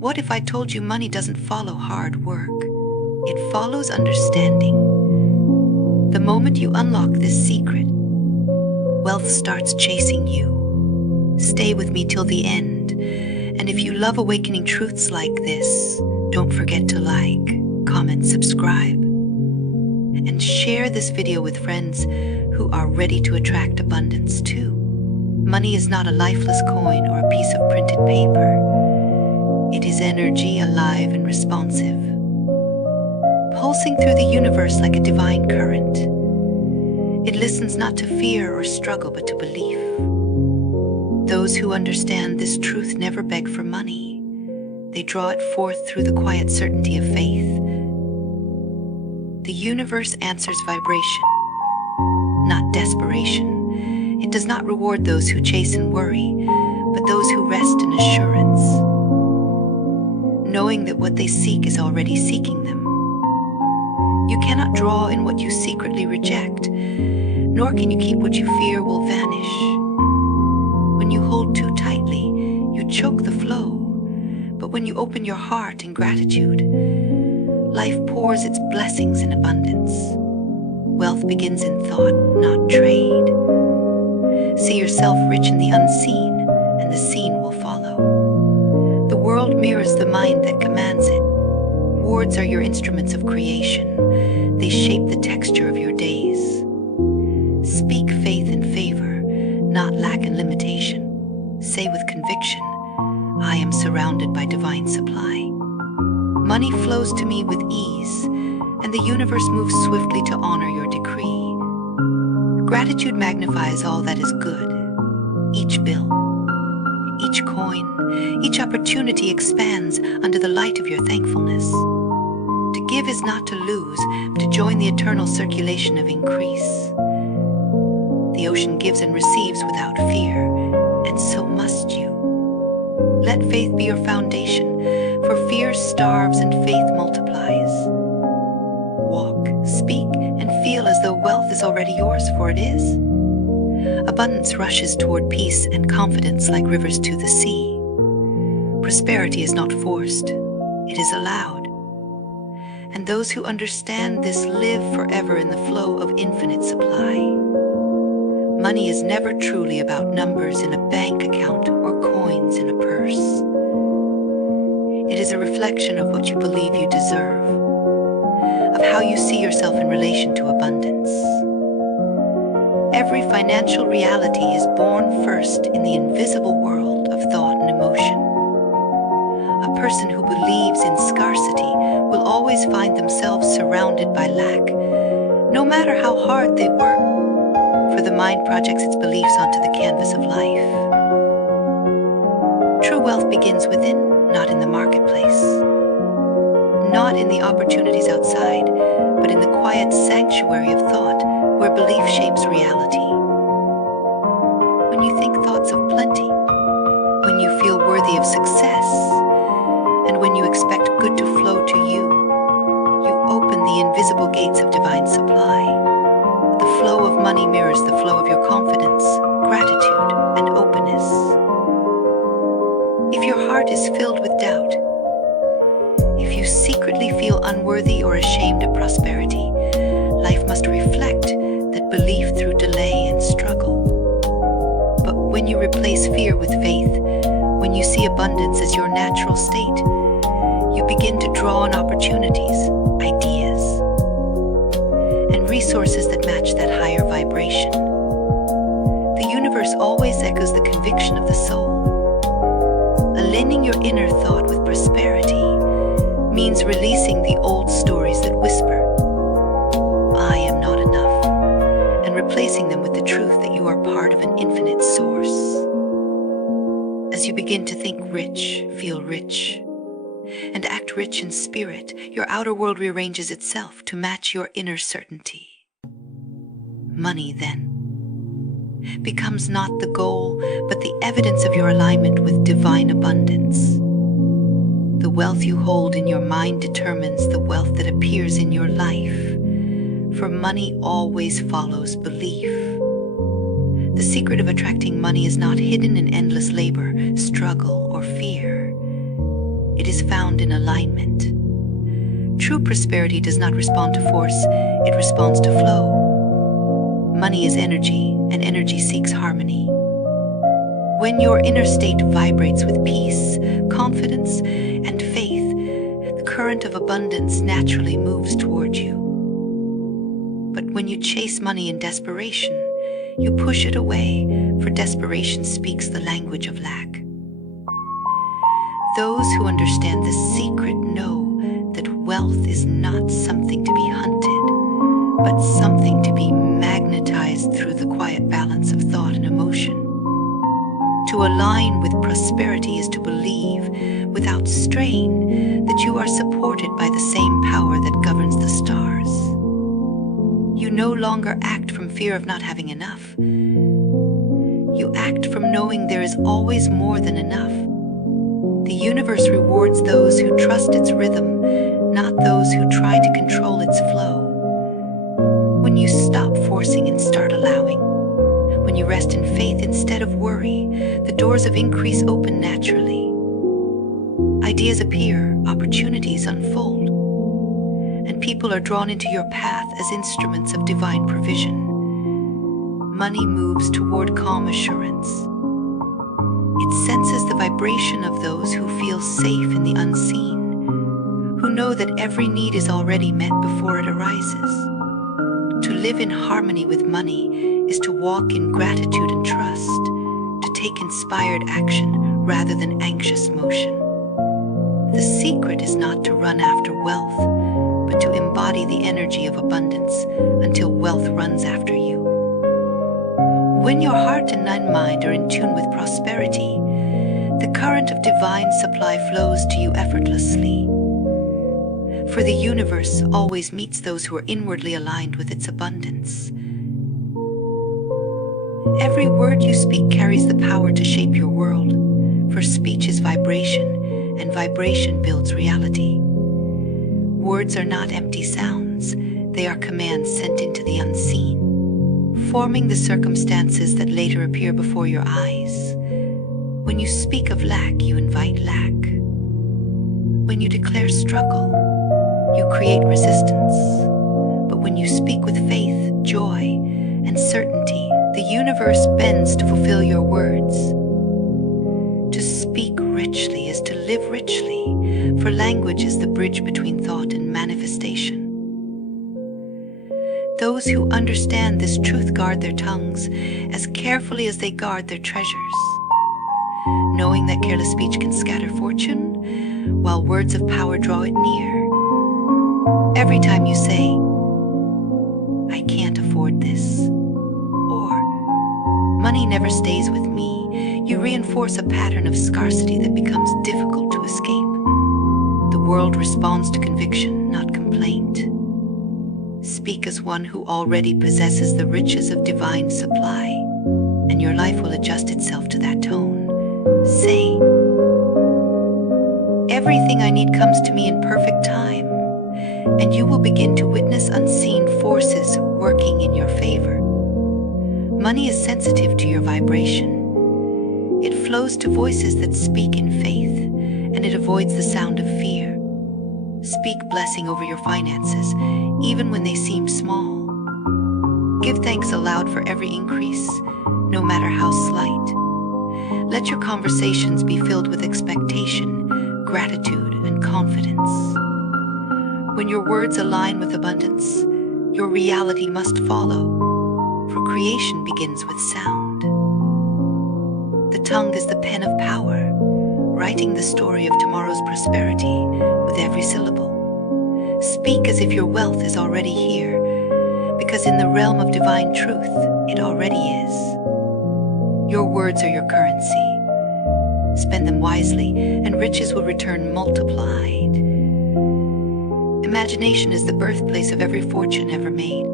What if I told you money doesn't follow hard work? It follows understanding. The moment you unlock this secret, wealth starts chasing you. Stay with me till the end. And if you love awakening truths like this, don't forget to like, comment, subscribe, and share this video with friends who are ready to attract abundance too. Money is not a lifeless coin or a piece of printed paper. It is energy, alive and responsive, pulsing through the universe like a divine current. It listens not to fear or struggle, but to belief. Those who understand this truth never beg for money. They draw it forth through the quiet certainty of faith. The universe answers vibration, not desperation. It does not reward those who chase and worry, but those who rest in assurance, knowing that what they seek is already seeking them. You cannot draw in what you secretly reject, nor can you keep what you fear will vanish. When you hold too tightly, you choke the flow. But when you open your heart in gratitude, life pours its blessings in abundance. Wealth begins in thought, not trade. See yourself rich in the unseen, and the seen will follow. The world mirrors the mind that commands it. Words are your instruments of creation. They shape the texture of your days. Speak faith and favor, not lack and limitation. Say with conviction, I am surrounded by divine supply. Money flows to me with ease, and the universe moves swiftly to honor your decree. Gratitude magnifies all that is good. Each bill, each coin, each opportunity expands under the light of your thankfulness. To give is not to lose, but to join the eternal circulation of increase. The ocean gives and receives without fear, and so must you. Let faith be your foundation, for fear starves and faith multiplies. Walk, speak, and feel as though wealth is already yours, for it is. Abundance rushes toward peace and confidence like rivers to the sea. Prosperity is not forced, it is allowed. And those who understand this live forever in the flow of infinite supply. Money is never truly about numbers in a bank account or coins in a purse. It is a reflection of what you believe you deserve, of how you see yourself in relation to abundance. Every financial reality is born first in the invisible world of thought and emotion. A person who believes in scarcity will always find themselves surrounded by lack, no matter how hard they work, for the mind projects its beliefs onto the canvas of life. True wealth begins within, not in the marketplace. Not in the opportunities outside, but in the quiet sanctuary of thought where belief shapes reality. When you think thoughts of plenty, when you feel worthy of success, and when you expect good to flow to you, you open the invisible gates of divine supply. The flow of money mirrors the flow of your confidence, gratitude, and openness. If your heart is filled with doubt, if you secretly feel unworthy or ashamed of prosperity, life must reflect that belief through delay and struggle. But when you replace fear with faith, when you see abundance as your natural state, you begin to draw on opportunities, ideas, and resources that match that higher vibration. The universe always echoes the conviction of the soul. Aligning your inner thought with prosperity means releasing the old stories that whisper, I am not enough, and replacing them with the truth that you are part of an infinite source. As you begin to think rich, feel rich, and act rich in spirit, your outer world rearranges itself to match your inner certainty. Money, then, becomes not the goal, but the evidence of your alignment with divine abundance. The wealth you hold in your mind determines the wealth that appears in your life, for money always follows belief. The secret of attracting money is not hidden in endless labor, struggle, or fear. It is is found in alignment. True prosperity does not respond to force, it responds to flow. Money is energy, and energy seeks harmony. When your inner state vibrates with peace, confidence, and faith, the current of abundance naturally moves toward you. But when you chase money in desperation, you push it away, for desperation speaks the language of lack. Those who understand this secret know that wealth is not something to be hunted, but something to be magnetized through the quiet balance of thought and emotion. To align with prosperity is to believe, without strain, that you are supported by the same power that governs the stars. You no longer act from fear of not having enough. You act from knowing there is always more than enough. The universe rewards those who trust its rhythm, not those who try to control its flow. When you stop forcing and start allowing, when you rest in faith instead of worry, the doors of increase open naturally. Ideas appear, opportunities unfold, and people are drawn into your path as instruments of divine provision. Money moves toward calm assurance. It senses the vibration of those who feel safe in the unseen, who know that every need is already met before it arises. To live in harmony with money is to walk in gratitude and trust, to take inspired action rather than anxious motion. The secret is not to run after wealth, but to embody the energy of abundance until wealth runs after you. When your heart and mind are in tune with prosperity, the current of divine supply flows to you effortlessly. For the universe always meets those who are inwardly aligned with its abundance. Every word you speak carries the power to shape your world, for speech is vibration, and vibration builds reality. Words are not empty sounds, they are commands sent into the unseen, forming the circumstances that later appear before your eyes. When you speak of lack, you invite lack. When you declare struggle, you create resistance. But when you speak with faith, joy, and certainty, the universe bends to fulfill your words. To speak richly is to live richly, for language is the bridge between thought and manifestation. Those who understand this truth guard their tongues as carefully as they guard their treasures, knowing that careless speech can scatter fortune, while words of power draw it near. Every time you say, "I can't afford this," or "money never stays with me," you reinforce a pattern of scarcity that becomes difficult to escape. The world responds to conviction, not complaint. Speak as one who already possesses the riches of divine supply, and your life will adjust itself to that tone. Say, "Everything I need comes to me in perfect time," and you will begin to witness unseen forces working in your favor. Money is sensitive to your vibration. It flows to voices that speak in faith, and it avoids the sound of fear. Speak blessing over your finances, even when they seem small. Give thanks aloud for every increase, no matter how slight. Let your conversations be filled with expectation, gratitude, and confidence. When your words align with abundance, your reality must follow, for creation begins with sound. The tongue is the pen of power, writing the story of tomorrow's prosperity with every syllable. Speak as if your wealth is already here, because in the realm of divine truth, it already is. Your words are your currency. Spend them wisely, and riches will return multiplied. Imagination is the birthplace of every fortune ever made,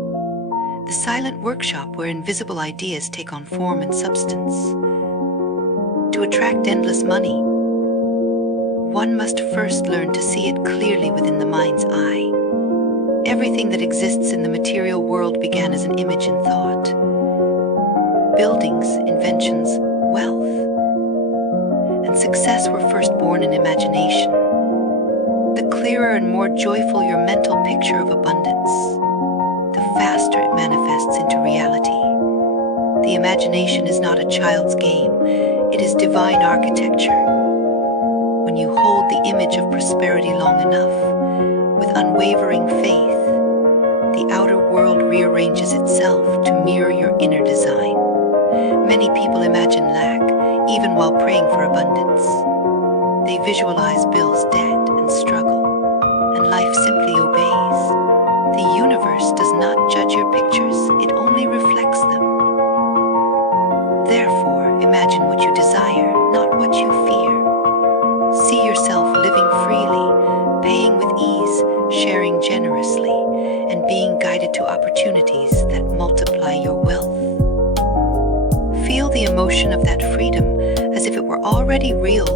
the silent workshop where invisible ideas take on form and substance. To attract endless money, one must first learn to see it clearly within the mind's eye. Everything that exists in the material world began as an image in thought. Buildings, inventions, wealth, and success were first born in imagination. joyful your mental picture of abundance, the faster it manifests into reality. The imagination is not a child's game, it is divine architecture. When you hold the image of prosperity long enough, with unwavering faith, the outer world rearranges itself to mirror your inner design. Many people imagine lack, even while praying for abundance. They visualize bills, debt, and struggle, and life simply obeys. The universe does not judge your pictures, it only reflects them. Therefore, imagine what you desire, not what you fear. See yourself living freely, paying with ease, sharing generously, and being guided to opportunities that multiply your wealth. Feel the emotion of that freedom as if it were already real,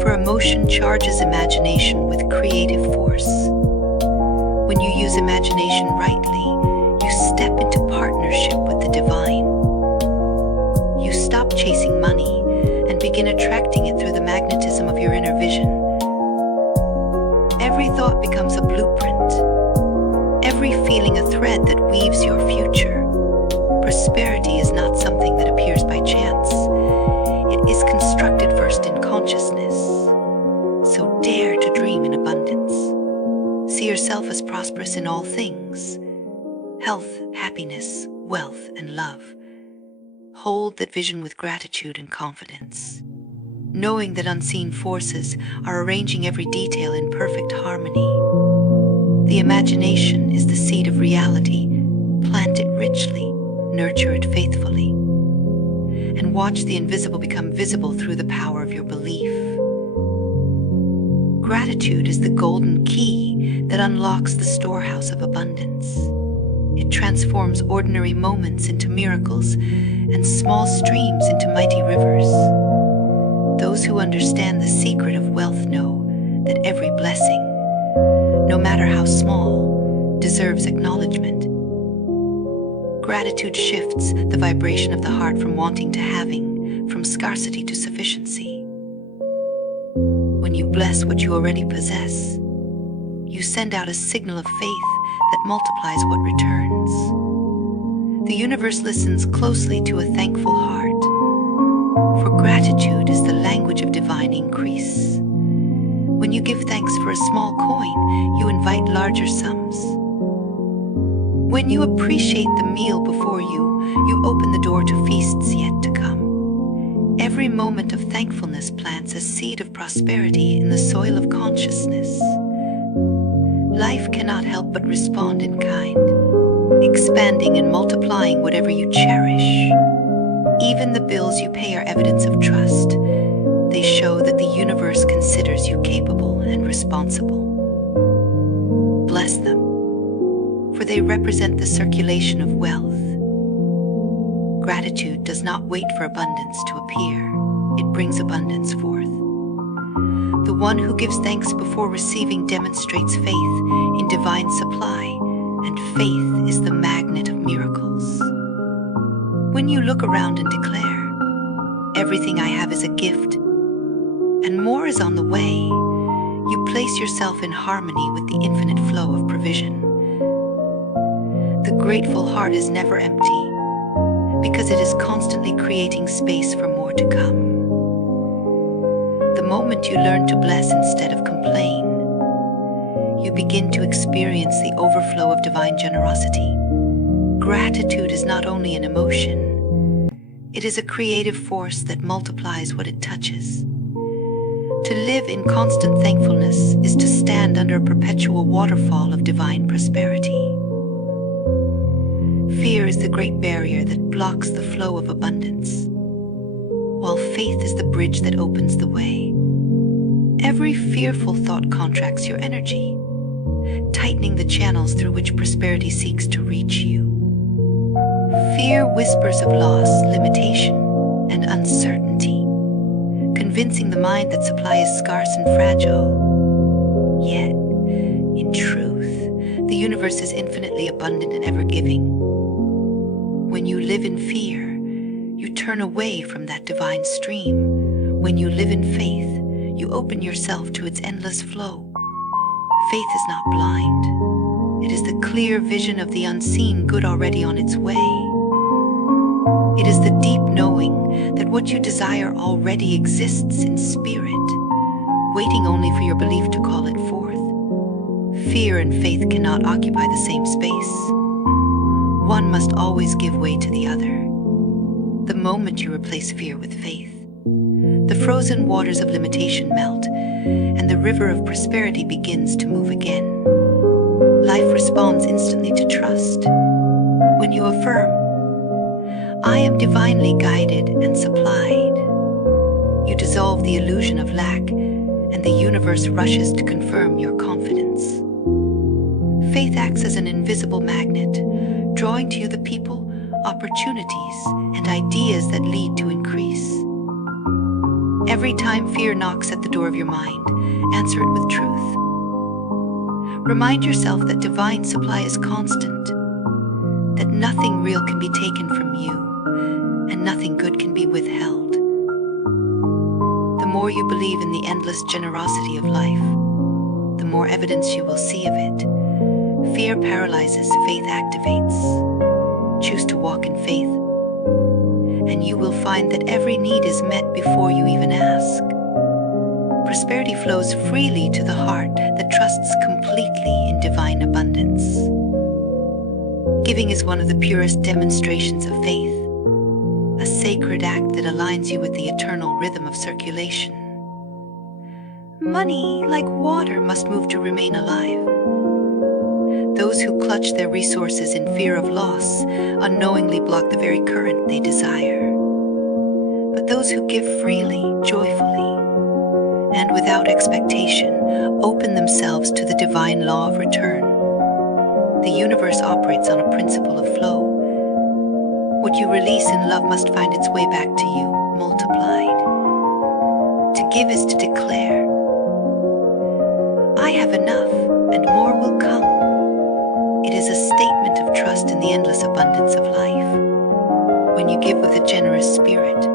for emotion charges imagination with creative force. When you use imagination rightly, you step into partnership with the divine. You stop chasing money and begin attracting it through the magnetism of your inner vision. Every thought becomes a blueprint, every feeling a thread that weaves your future. Prosperity is not something that appears by chance. It is constructed first in consciousness. So dare to dream in abundance. See yourself as prosperous in all things: health, happiness, wealth, and love. Hold that vision with gratitude and confidence, knowing that unseen forces are arranging every detail in perfect harmony. The imagination is the seed of reality. Plant it richly, nurture it faithfully, and watch the invisible become visible through the power of your belief. Gratitude is the golden key that unlocks the storehouse of abundance. It transforms ordinary moments into miracles and small streams into mighty rivers. Those who understand the secret of wealth know that every blessing, no matter how small, deserves acknowledgement. Gratitude shifts the vibration of the heart from wanting to having, from scarcity to sufficiency. When you bless what you already possess, you send out a signal of faith that multiplies what returns. The universe listens closely to a thankful heart, for gratitude is the language of divine increase. When you give thanks for a small coin, you invite larger sums. When you appreciate the meal before you, you open the door to feasts yet to come. Every moment of thankfulness plants a seed of prosperity in the soil of consciousness. Life cannot help but respond in kind, expanding and multiplying whatever you cherish. Even the bills you pay are evidence of trust. They show that the universe considers you capable and responsible. Bless them, for they represent the circulation of wealth. Gratitude does not wait for abundance to appear. It brings abundance forth. The one who gives thanks before receiving demonstrates faith in divine supply, and faith is the magnet of miracles. When you look around and declare, "Everything I have is a gift, and more is on the way," you place yourself in harmony with the infinite flow of provision. The grateful heart is never empty, because it is constantly creating space for more to come. The moment you learn to bless instead of complain, you begin to experience the overflow of divine generosity. Gratitude is not only an emotion, it is a creative force that multiplies what it touches. To live in constant thankfulness is to stand under a perpetual waterfall of divine prosperity. Fear is the great barrier that blocks the flow of abundance, while faith is the bridge that opens the way. Every fearful thought contracts your energy, tightening the channels through which prosperity seeks to reach you. Fear whispers of loss, limitation, and uncertainty, convincing the mind that supply is scarce and fragile. Yet, in truth, the universe is infinitely abundant and ever-giving. When you live in fear, you turn away from that divine stream. When you live in faith, you open yourself to its endless flow. Faith is not blind. It is the clear vision of the unseen good already on its way. It is the deep knowing that what you desire already exists in spirit, waiting only for your belief to call it forth. Fear and faith cannot occupy the same space. One must always give way to the other. The moment you replace fear with faith, the frozen waters of limitation melt, and the river of prosperity begins to move again. Life responds instantly to trust. When you affirm, "I am divinely guided and supplied," you dissolve the illusion of lack, and the universe rushes to confirm your confidence. Faith acts as an invisible magnet, drawing to you the people, opportunities, and ideas that lead to increase. Every time fear knocks at the door of your mind, answer it with truth. Remind yourself that divine supply is constant, that nothing real can be taken from you, and nothing good can be withheld. The more you believe in the endless generosity of life, the more evidence you will see of it. Fear paralyzes, faith activates. Choose to walk in faith, and you will find that every need is met before you even ask. Prosperity flows freely to the heart that trusts completely in divine abundance. Giving is one of the purest demonstrations of faith, a sacred act that aligns you with the eternal rhythm of circulation. Money, like water, must move to remain alive. Those who clutch their resources in fear of loss unknowingly block the very current they desire. But those who give freely, joyfully, and without expectation open themselves to the divine law of return. The universe operates on a principle of flow. What you release in love must find its way back to you, multiplied. To give is to declare, "I have enough, and more will come." It is a statement of trust in the endless abundance of life. When you give with a generous spirit,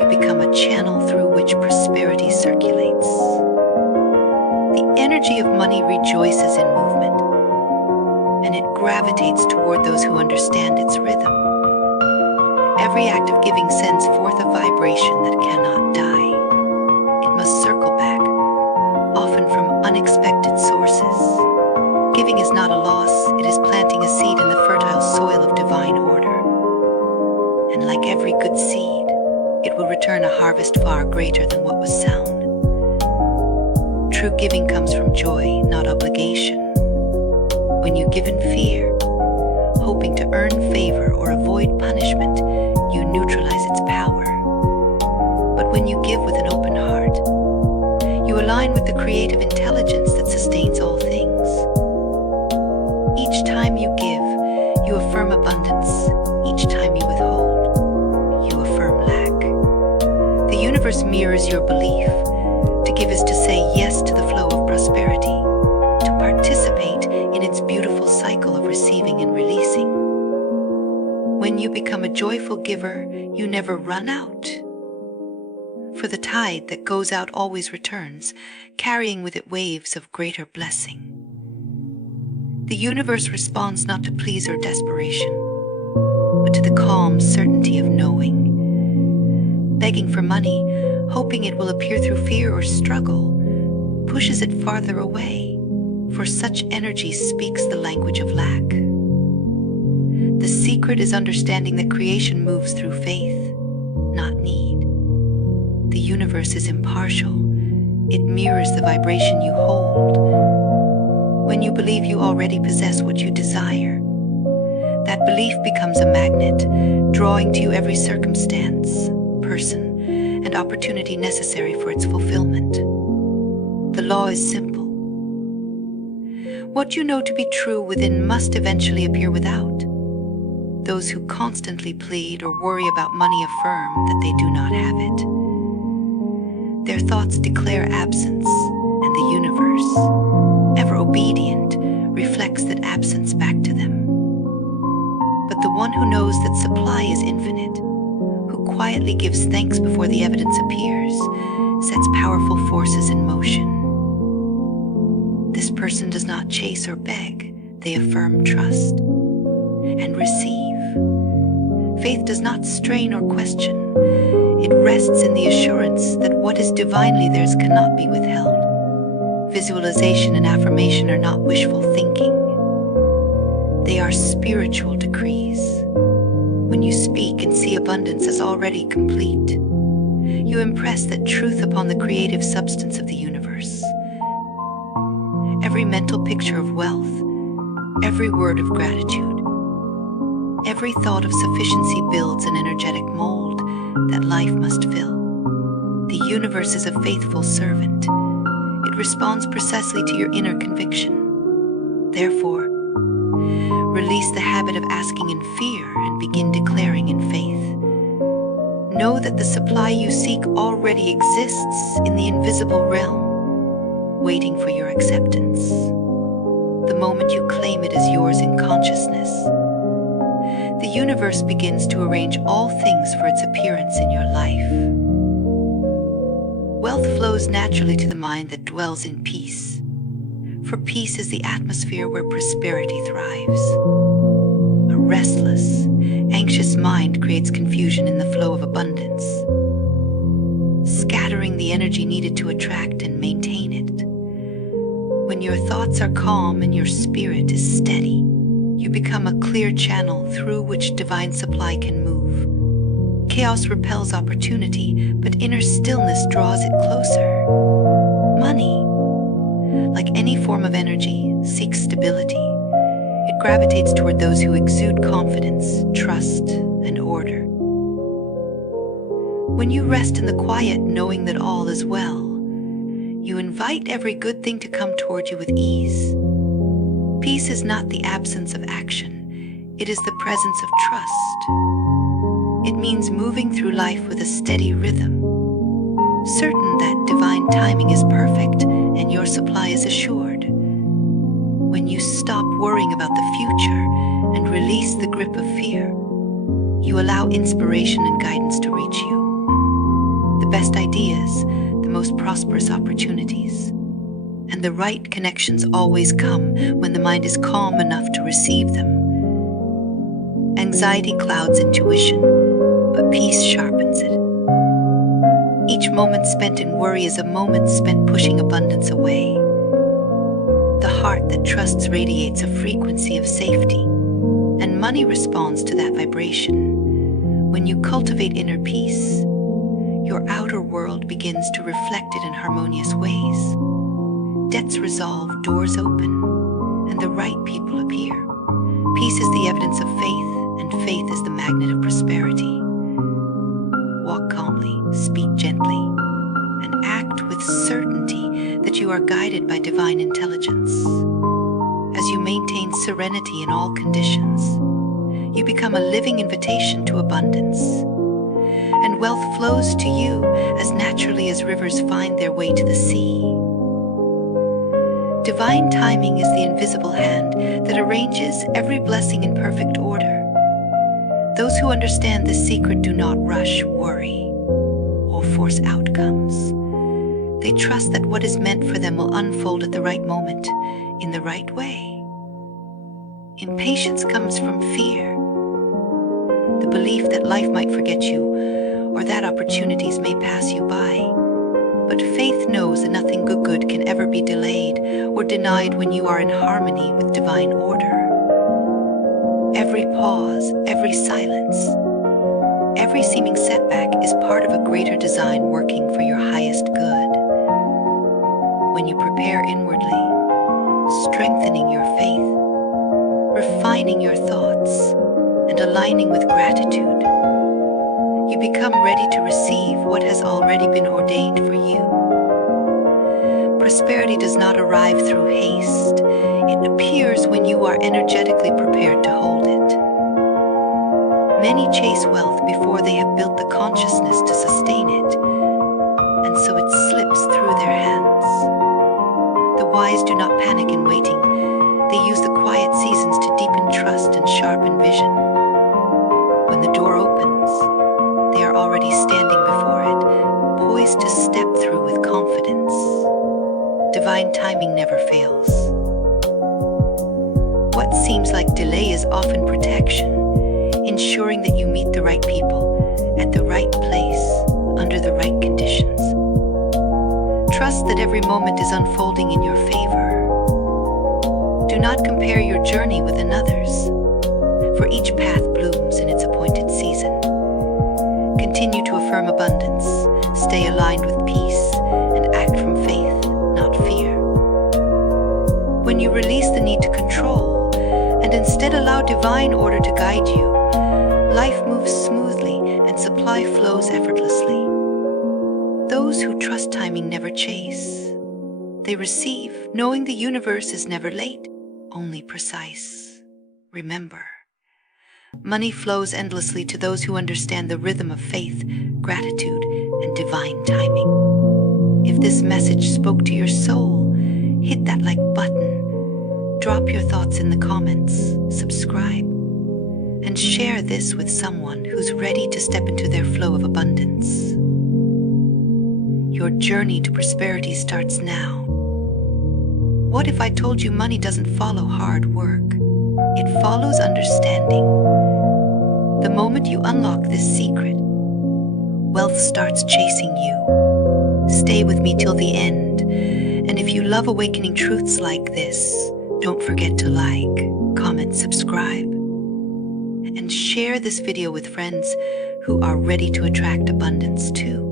you become a channel through which prosperity circulates. The energy of money rejoices in movement, and it gravitates toward those who understand its rhythm. Every act of giving sends forth a vibration that cannot die. It must circle back, often from unexpected sources. Giving is not a loss, it is planting a seed in the fertile soil of divine order. And like every good seed, it will return a harvest far greater than what was sown. True giving comes from joy, not obligation. When you give in fear, hoping to earn favor or avoid punishment, you neutralize its power. But when you give with an open heart, you align with the creative intelligence that sustains all things. Each time you give, you affirm abundance. Each time you withhold, you affirm lack. The universe mirrors your belief. To give is to say yes to the flow of prosperity, to participate in its beautiful cycle of receiving and releasing. When you become a joyful giver, you never run out. For the tide that goes out always returns, carrying with it waves of greater blessing. The universe responds not to pleas or desperation, but to the calm certainty of knowing. Begging for money, hoping it will appear through fear or struggle, pushes it farther away, for such energy speaks the language of lack. The secret is understanding that creation moves through faith, not need. The universe is impartial. It mirrors the vibration you hold. When you believe you already possess what you desire, that belief becomes a magnet, drawing to you every circumstance, person, and opportunity necessary for its fulfillment. The law is simple. What you know to be true within must eventually appear without. Those who constantly plead or worry about money affirm that they do not have it. Their thoughts declare absence, and the universe, ever obedient, reflects that absence back to them. But the one who knows that supply is infinite, who quietly gives thanks before the evidence appears, sets powerful forces in motion. This person does not chase or beg, they affirm trust and receive. Faith does not strain or question. It rests in the assurance that what is divinely theirs cannot be withheld. Visualization and affirmation are not wishful thinking. They are spiritual decrees. When you speak and see abundance as already complete, you impress that truth upon the creative substance of the universe. Every mental picture of wealth, every word of gratitude, every thought of sufficiency builds an energetic mold that life must fill. The universe is a faithful servant. It responds precisely to your inner conviction. Therefore, release the habit of asking in fear and begin declaring in faith. Know that the supply you seek already exists in the invisible realm, waiting for your acceptance. The moment you claim it as yours in consciousness, the universe begins to arrange all things for its appearance in your life. Wealth flows naturally to the mind that dwells in peace, for peace is the atmosphere where prosperity thrives. A restless, anxious mind creates confusion in the flow of abundance, scattering the energy needed to attract and maintain it. When your thoughts are calm and your spirit is steady, you become a clear channel through which divine supply can move. Chaos repels opportunity, but inner stillness draws it closer. Money, like any form of energy, seeks stability. It gravitates toward those who exude confidence, trust, and order. When you rest in the quiet, knowing that all is well, you invite every good thing to come toward you with ease. Peace is not the absence of action, it is the presence of trust. It means moving through life with a steady rhythm, certain that divine timing is perfect and your supply is assured. When you stop worrying about the future and release the grip of fear, you allow inspiration and guidance to reach you. The best ideas, the most prosperous opportunities, and the right connections always come when the mind is calm enough to receive them. Anxiety clouds intuition, but peace sharpens it. Each moment spent in worry is a moment spent pushing abundance away. The heart that trusts radiates a frequency of safety, and money responds to that vibration. When you cultivate inner peace, your outer world begins to reflect it in harmonious ways. Debts resolve, doors open, and the right people appear. Peace is the evidence of faith, and faith is the magnet of prosperity. Walk calmly, speak gently, and act with certainty that you are guided by divine intelligence. As you maintain serenity in all conditions, you become a living invitation to abundance, and wealth flows to you as naturally as rivers find their way to the sea. Divine timing is the invisible hand that arranges every blessing in perfect order. Those who understand this secret do not rush, worry, or force outcomes. They trust that what is meant for them will unfold at the right moment, in the right way. Impatience comes from fear, the belief that life might forget you, or that opportunities may pass you by. But faith knows that nothing good can ever be delayed or denied when you are in harmony with divine order. Every pause, every silence, every seeming setback is part of a greater design working for your highest good. When you prepare inwardly, strengthening your faith, refining your thoughts, and aligning with gratitude, you become ready to receive what has already been ordained for you. Prosperity does not arrive through haste. It appears when you are energetically prepared to hold it. Many chase wealth before they have built the consciousness to sustain it, and so it slips through their hands. The wise do not panic in waiting. They use the quiet seasons to deepen trust and sharpen vision. When the door opens, they are already standing before it, poised to step through with confidence. Divine timing never fails. what seems like delay is often protection, ensuring that you meet the right people at the right place under the right conditions. Trust that every moment is unfolding in your favor. Do not compare your journey with another's, for each path blooms in its appointed season. Continue to affirm abundance, stay aligned with peace, and act from faith, not fear. When you release the need to control, and instead allow divine order to guide you, life moves smoothly and supply flows effortlessly. Those who trust timing never chase. They receive, knowing the universe is never late, only precise. Remember, money flows endlessly to those who understand the rhythm of faith, gratitude, and divine timing. If this message spoke to your soul, hit that like button, drop your thoughts in the comments, subscribe, and share this with someone who's ready to step into their flow of abundance. Your journey to prosperity starts now. What if I told you money doesn't follow hard work? It follows understanding. The moment you unlock this secret, wealth starts chasing you. Stay with me till the end. And if you love awakening truths like this, don't forget to like, comment, subscribe, and share this video with friends who are ready to attract abundance too.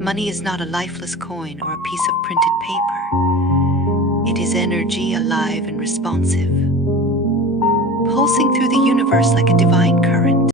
Money is not a lifeless coin or a piece of printed paper. It is energy, alive and responsive, pulsing through the universe like a divine current.